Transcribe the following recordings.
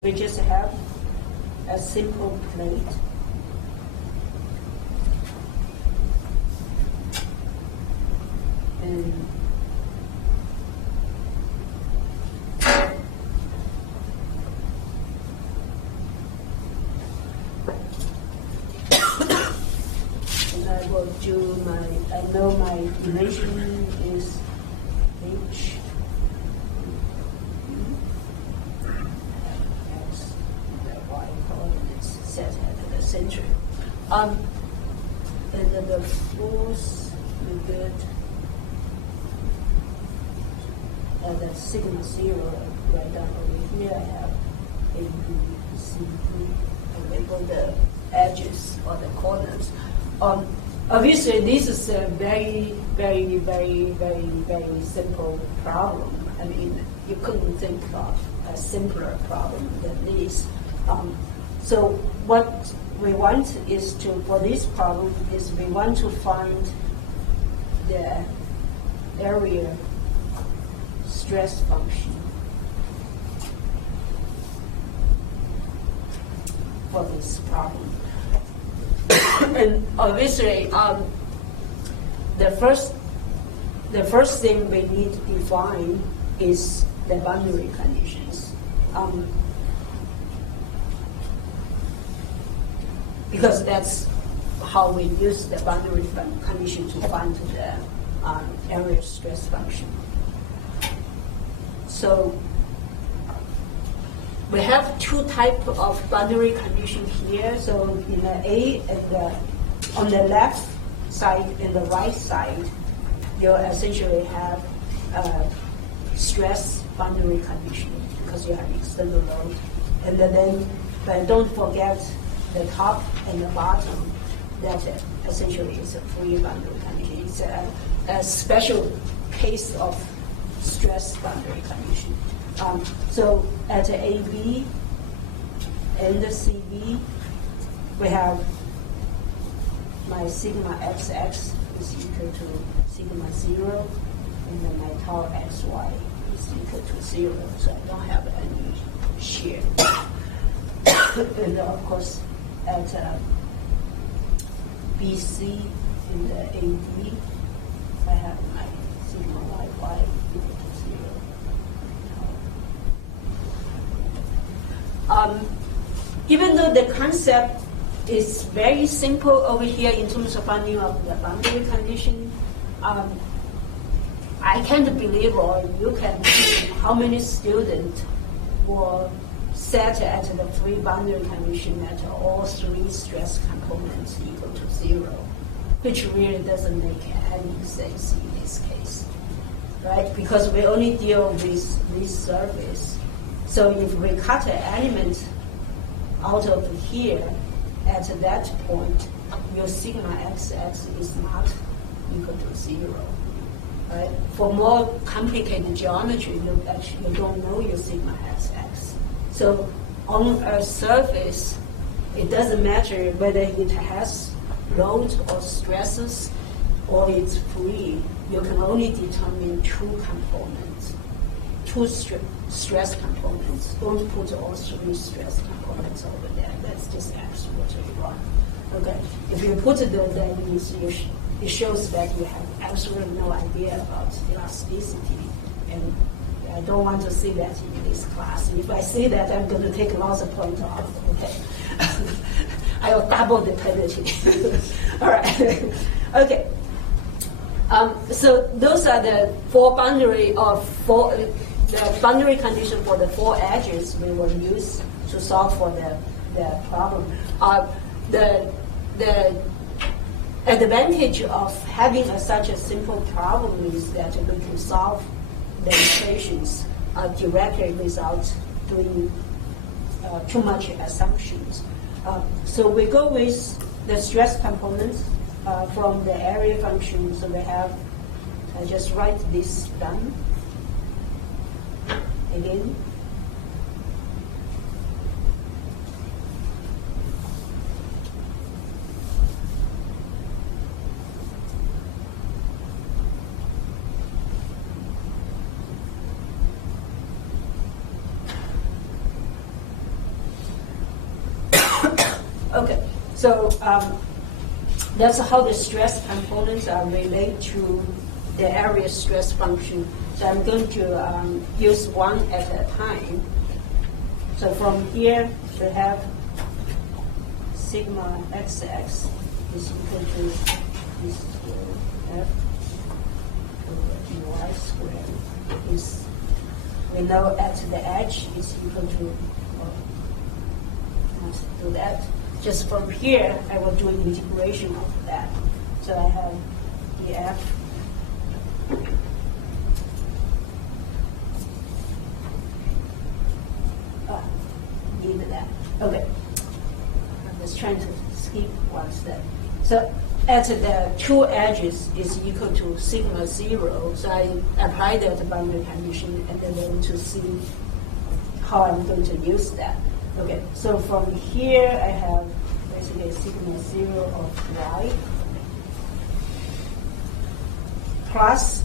We just have a simple plate. And I will do I know my dimension is H. Set at the center. And then the force we get at sigma 0 right down over here. I have A, B, C, D, and label the edges or the corners. Obviously, this is a very, very, very, very, very simple problem. I mean, you couldn't think of a simpler problem than this. So what we want is for this problem, is we want to find the area stress function for this problem. And obviously, the first thing we need to define is the boundary conditions. Because that's how we use the boundary condition to find the area stress function. So we have two types of boundary condition here. So in the A and on the left side and the right side, you essentially have a stress boundary condition because you have external load. And then, but don't forget the top and the bottom, that essentially is a free boundary condition. It's a special case of stress boundary condition. So at AB and the CB, we have my sigma XX is equal to sigma 0, and then my tau XY is equal to 0. So I don't have any shear. And of course, at BC in the AD, I have my sigma YY equal to 0. Even though the concept is very simple over here in terms of finding of the boundary condition, I can't believe, or you can see how many students will set at the free boundary condition at all three stress components equal to 0, which really doesn't make any sense in this case, right? Because we only deal with this surface. So if we cut an element out of here, at that point, your sigma XX is not equal to 0, right? For more complicated geometry, you actually don't know your sigma XX. So on a surface, it doesn't matter whether it has load or stresses or it's free. You can only determine two components, two stress components. Don't put all three stress components over there. That's just absolutely wrong. Okay. If you put it there, then it shows that you have absolutely no idea about elasticity, and I don't want to see that in this class. If I see that, I'm going to take lots of points off. Okay, I will double the penalty. All right. Okay. So those are the the boundary condition for the four edges we will use to solve for the problem. The advantage of having such a simple problem is that we can solve the equations directly without doing too much assumptions. So we go with the stress components from the area function. So we have, I just write this down again. Okay, so that's how the stress components are related to the area stress function. So I'm going to use one at a time. So from here, we have sigma xx is equal to this square f over dy squared is, we know at the edge is equal to, well, let's do that. Just from here, I will do an integration of that. So I have df need that. Okay. I'm just trying to skip one step. So at the two edges is equal to sigma 0. So I apply that boundary condition and then to see how I'm going to use that. Okay, so from here I have basically sigma 0 of y plus,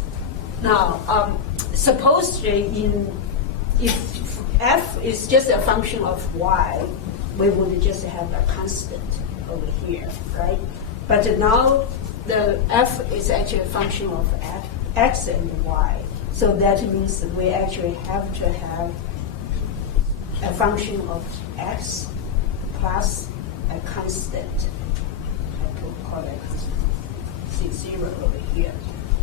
now supposedly if f is just a function of y, we would just have a constant over here, right? But now the f is actually a function of x and y. So that means that we actually have to have a function of x plus a constant. I could call it C0 over here.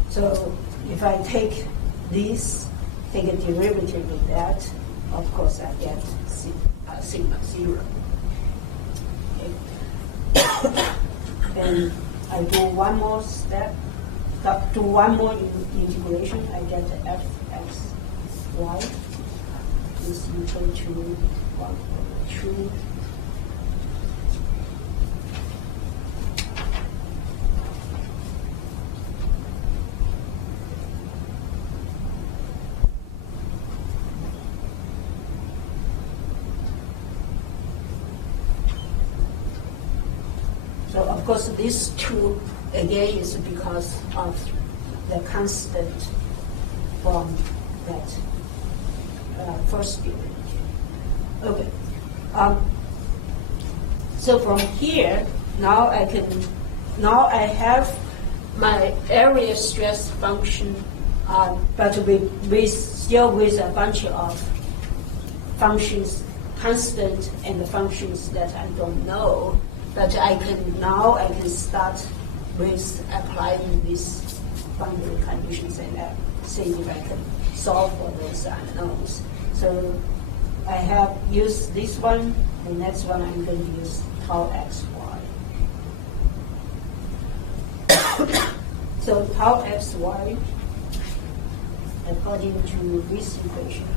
So if I take this, take a derivative of that, of course I get sigma 0. Okay. And I do one more step, do one more integration, I get the fxy is equal to 1 over 2 So of course these two again is because of the constant from that first derivative. Okay. So from here now I have my area stress function, but still with a bunch of functions, constant and the functions that I don't know. But I can start with applying these boundary conditions and see if I can solve for those unknowns. So I have used this one. The next one I'm going to use tau xy. So tau xy, according to this equation,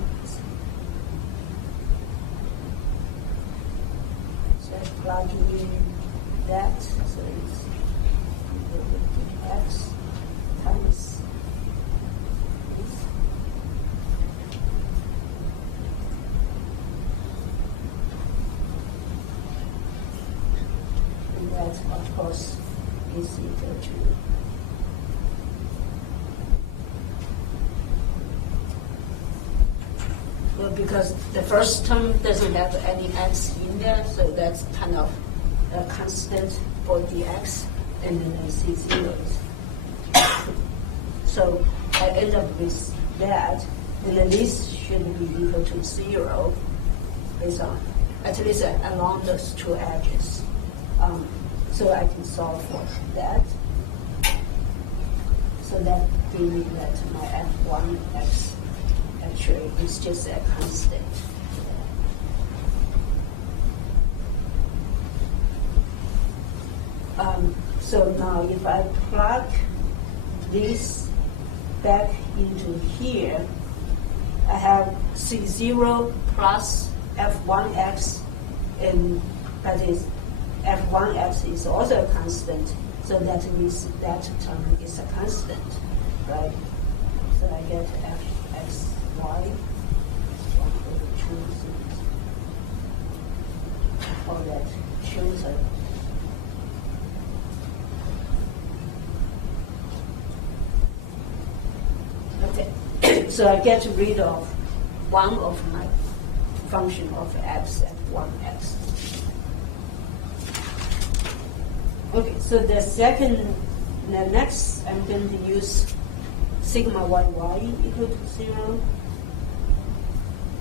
plugging in that, so it's x times this. And that, of course, is equal to because the first term doesn't have any x in there, so that's kind of a constant for the x, and then I see zeros. So I end up with that, and then this should be equal to 0 based on, at least along those two edges. So I can solve for that. So that gives me that my f1x actually is just a constant. So now if I plug this back into here, I have C0 plus f1x, and that is f1x is also a constant, so that means that term is a constant, right? So I get fxy 1 over 2, all that shows a okay. So I get rid of one of my function of x at 1x. Okay, so the next, I'm going to use sigma yy equal to 0.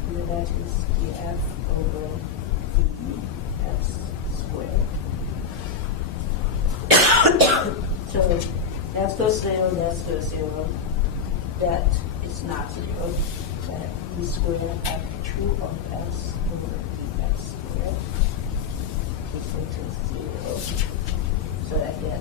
And that is df over dx squared. So that goes 0, that goes 0. That is not 0. That e squared f2 of s over dx squared equal to 0. So I get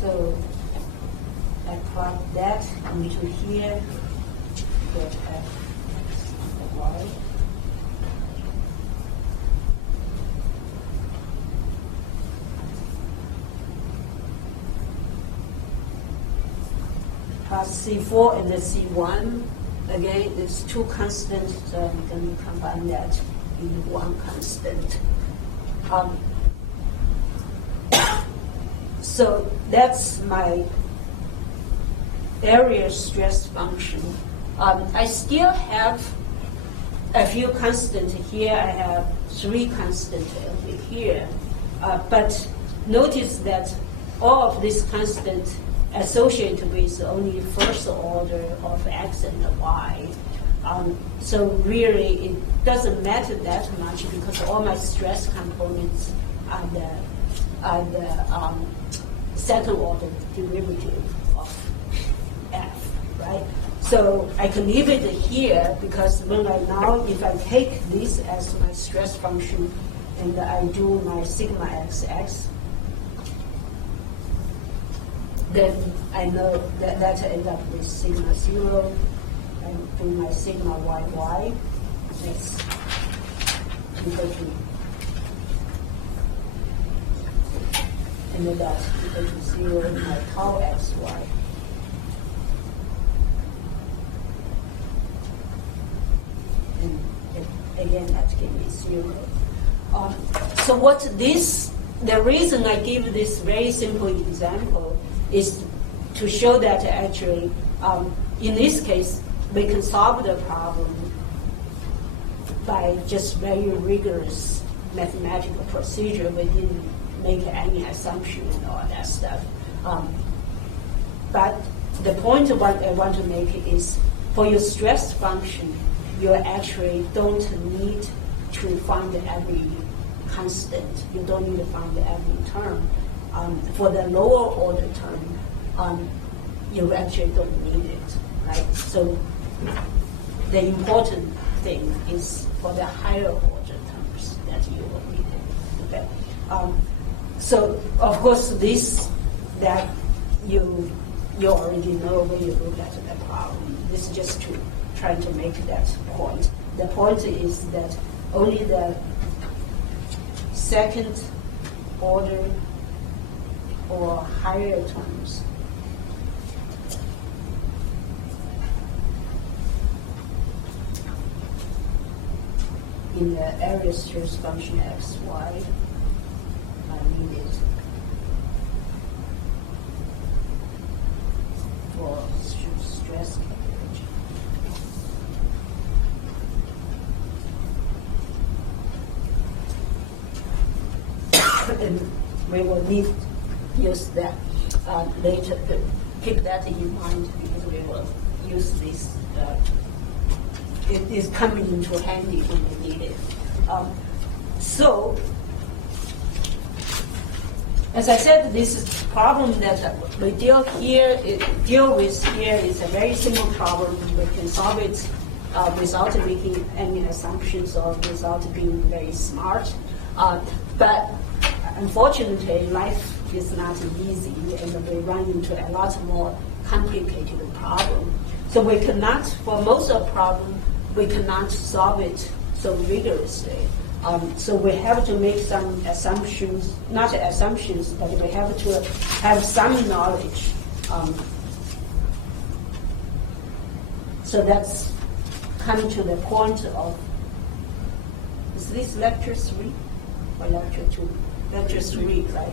so I plug that into here, get f of y. Plus C4 and the C1, again, it's two constants, so I'm going to combine that in one constant. So that's my area stress function. I still have a few constants here. I have 3 constants over here. But notice that all of these constants associated with only first order of x and y. So really it doesn't matter that much because all my stress components are the second order derivative of f, right? So I can leave it here because if I take this as my stress function and I do my sigma xx, then I know that ends up with sigma 0 and do my sigma yy. That's equal to, and then that's equal to 0 in my tau xy. And again, that gives me 0. So the reason I give this very simple example is to show that actually, in this case, we can solve the problem by just very rigorous mathematical procedure. We didn't make any assumption and all that stuff. But the point of what I want to make is for your stress function, you actually don't need to find every constant. You don't need to find every term. For the lower order term, you actually don't need it, right? So the important thing is for the higher order terms that you will need it. Okay. So of course that you already know when you look at the problem. This is just to try to make that point. The point is that only the second order or higher terms in the area stress function xy are needed for stress calculation. And we will need use that later. Keep that in mind because we will use this. It is coming into handy when we need it. So, as I said, this problem that we deal with here is a very simple problem. We can solve it without making any assumptions or without being very smart. But unfortunately, life is not easy, and we run into a lot more complicated problem. So we cannot, for most of the problem, we cannot solve it so rigorously. So we have to make some assumptions, not assumptions, but we have to have some knowledge. So that's come to the point of Is this lecture 3 or lecture 2? Lecture 3, right?